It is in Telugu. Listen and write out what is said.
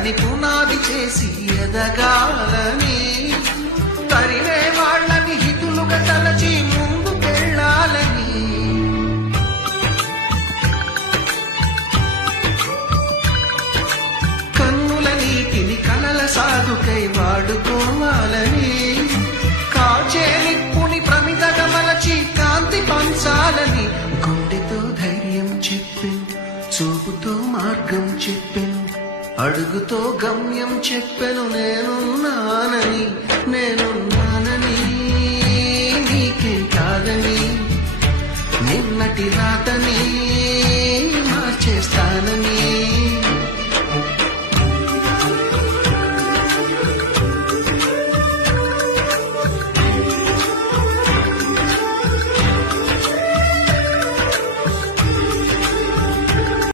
వాళ్ళని పునాది చేసి ఎదగాలని, తరిమే వాళ్ళని హితులుగా తలచి ముందుకెళ్ళాలని. కన్నుల నీటిని కలల సాగుకై వాడుకోవాలని, కాచే నిప్పుని ప్రమిదగా మలచి కాంతి పంచాలని. గుండెతో ధైర్యం చెప్పెను, చూపుతో మార్గం చెప్పెను, అడుగుతో గమ్యం చెప్పెను. నేనున్నానని నీకే కాదని, నిన్నటి రాతని